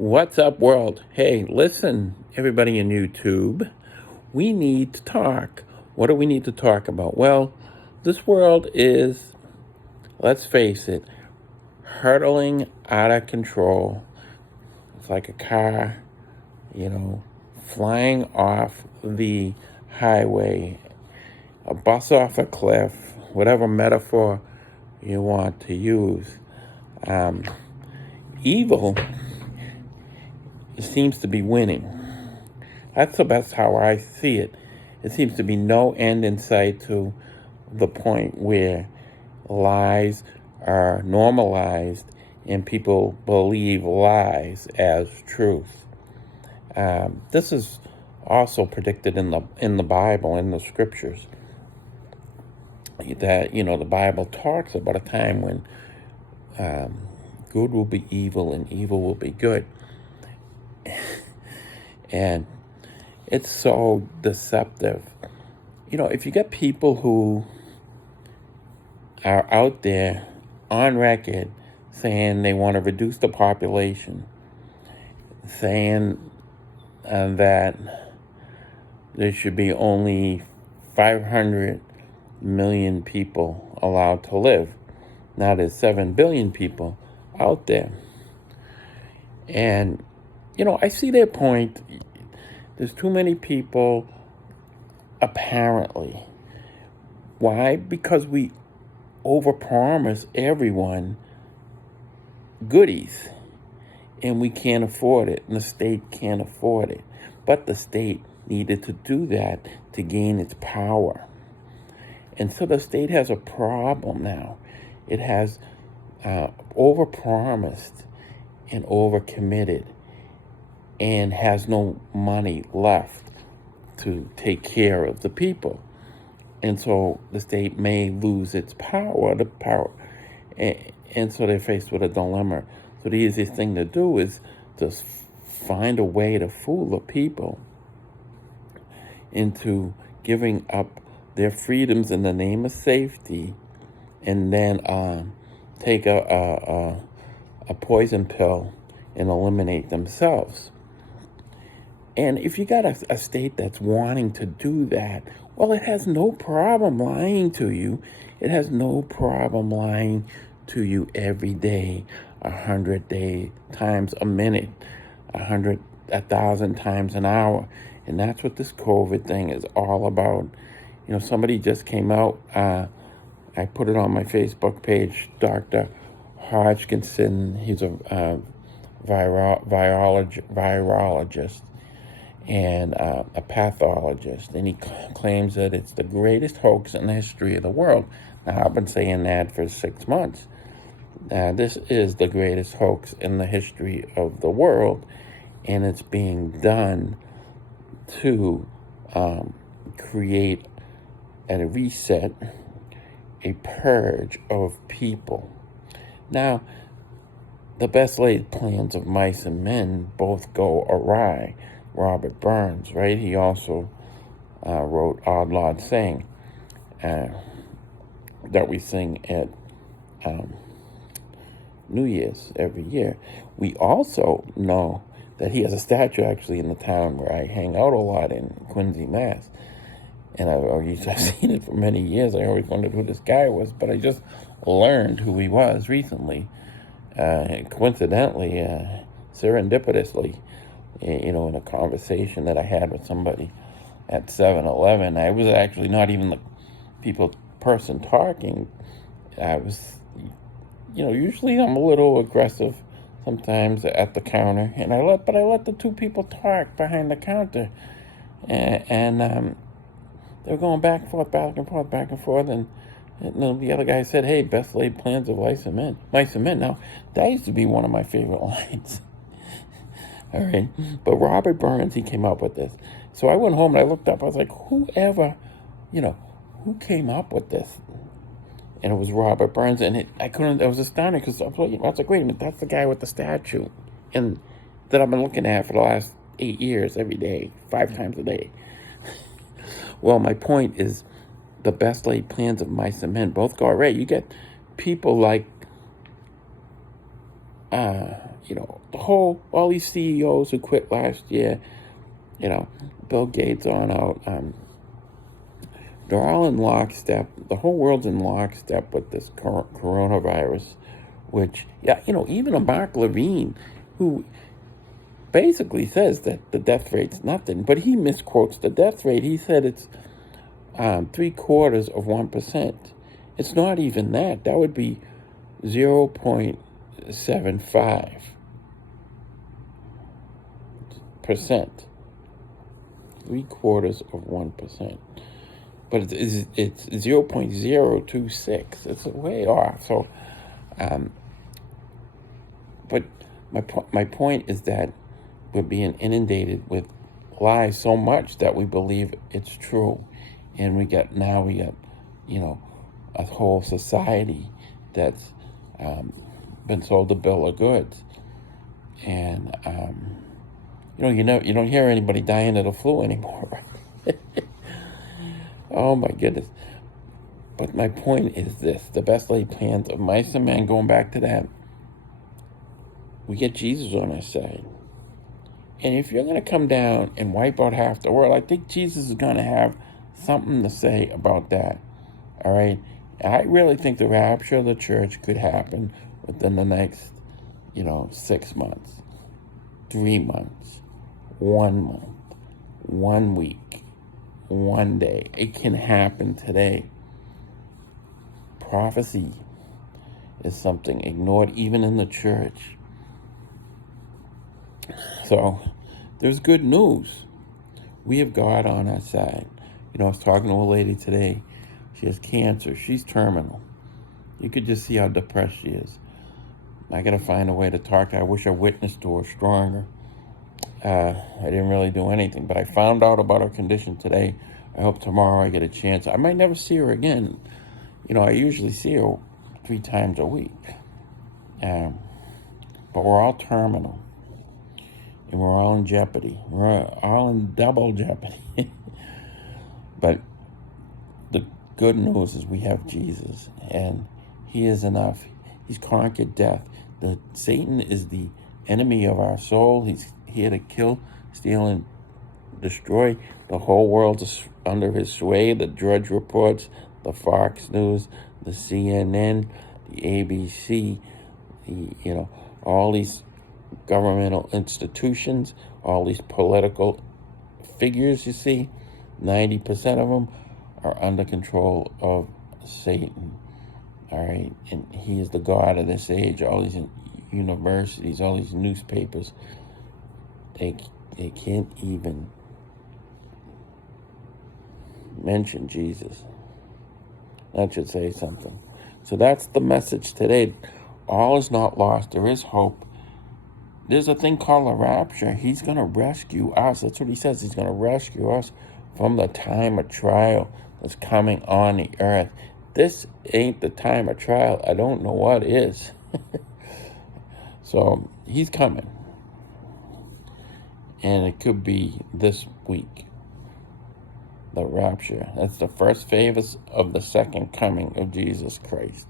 What's up, world? Hey, listen, everybody in YouTube. We need to talk. What do we need to talk about? Well, this world is, let's face it, hurtling out of control. It's like a car, flying off the highway, a bus off a cliff, whatever metaphor you want to use. Evil seems to be winning. That's how I see it. It seems to be no end in sight to the point where lies are normalized and people believe lies as truth. This is also predicted in the Bible, in the scriptures, that the Bible talks about a time when good will be evil and evil will be good. And it's so deceptive. If you get people who are out there on record saying they want to reduce the population, saying that there should be only 500 million people allowed to live. Now there's 7 billion people out there. And, I see their point. There's too many people, apparently. Why? Because we overpromise everyone goodies, and we can't afford it, and the state can't afford it. But the state needed to do that to gain its power. And so the state has a problem now. It has overpromised and overcommitted and has no money left to take care of the people. And so the state may lose its power, and so they're faced with a dilemma. So the easiest thing to do is to find a way to fool the people into giving up their freedoms in the name of safety, and then take a poison pill and eliminate themselves. And if you got a state that's wanting to do that, well, it has no problem lying to you. It has no problem lying to you every day, 100 times a minute, 1,000 times an hour. And that's what this COVID thing is all about. Somebody just came out, I put it on my Facebook page, Dr. Hodgkinson. He's a virologist and a pathologist, and he claims that it's the greatest hoax in the history of the world. Now, I've been saying that for 6 months. This is the greatest hoax in the history of the world, and it's being done to create a reset, a purge of people. Now, the best laid plans of mice and men both go awry. Robert Burns, right? He also wrote Odd Lord Sing, that we sing at New Year's every year. We also know that he has a statue actually in the town where I hang out a lot in Quincy, Mass. And I've seen it for many years. I always wondered who this guy was, but I just learned who he was recently. Coincidentally, serendipitously, in a conversation that I had with somebody at 7-Eleven. I was actually not even the person talking. I was, usually I'm a little aggressive sometimes at the counter, and I let the two people talk behind the counter, and they were going back and forth, and the other guy said, "Hey, best laid plans of mice and men." Now, that used to be one of my favorite lines. All right. But Robert Burns, he came up with this. So I went home and I looked up. I was like, who came up with this? And it was Robert Burns. And I was astounded because I was like, that's wait a minute, that's the guy with the statue and that I've been looking at for the last 8 years, every day, 5 times a day. Well, my point is the best laid plans of mice and men both go awry. You get people like all these CEOs who quit last year, Bill Gates on out, they're all in lockstep. The whole world's in lockstep with this coronavirus, which, even a Mark Levine, who basically says that the death rate's nothing, but he misquotes the death rate. He said it's 0.75%. It's not even that. That would be 0.75%. 0.75%. But it's 0.026. It's way off. So, but my point is that we're being inundated with lies so much that we believe it's true, and we got a whole society that's been sold a bill of goods, and you don't hear anybody dying of the flu anymore, right? Oh my goodness. But my point is this: the best laid plans of mice and men. Going back to that, we get Jesus on our side. And if you're going to come down and wipe out half the world, I think Jesus is going to have something to say about that. All right? I really think the rapture of the church could happen within the next, 6 months, 3 months, 1 month, 1 week, 1 day. It can happen today. Prophecy is something ignored even in the church. So there's good news. We have God on our side. I was talking to a lady today. She has cancer. She's terminal. You could just see how depressed she is. I got to find a way to talk to her. I wish I witnessed to her stronger. I didn't really do anything, but I found out about her condition today. I hope tomorrow I get a chance. I might never see her again. I usually see her 3 times a week. But we're all terminal. And we're all in jeopardy. We're all in double jeopardy. But the good news is we have Jesus, and he is enough. He's conquered death. Satan is the enemy of our soul. He's here to kill, steal, and destroy. The whole world is under his sway. The Drudge Reports, the Fox News, the CNN, the ABC, all these governmental institutions, all these political figures, 90% of them are under control of Satan. All right, and he is the god of this age. All these universities, all these newspapers, they can't even mention Jesus. That should say something. So that's the message today. All is not lost. There is hope. There's a thing called a rapture. He's going to rescue us. That's what he says. He's going to rescue us from the time of trial that's coming on the earth. This ain't the time of trial. I don't know what is. So he's coming. And it could be this week. The rapture. That's the first phase of the second coming of Jesus Christ.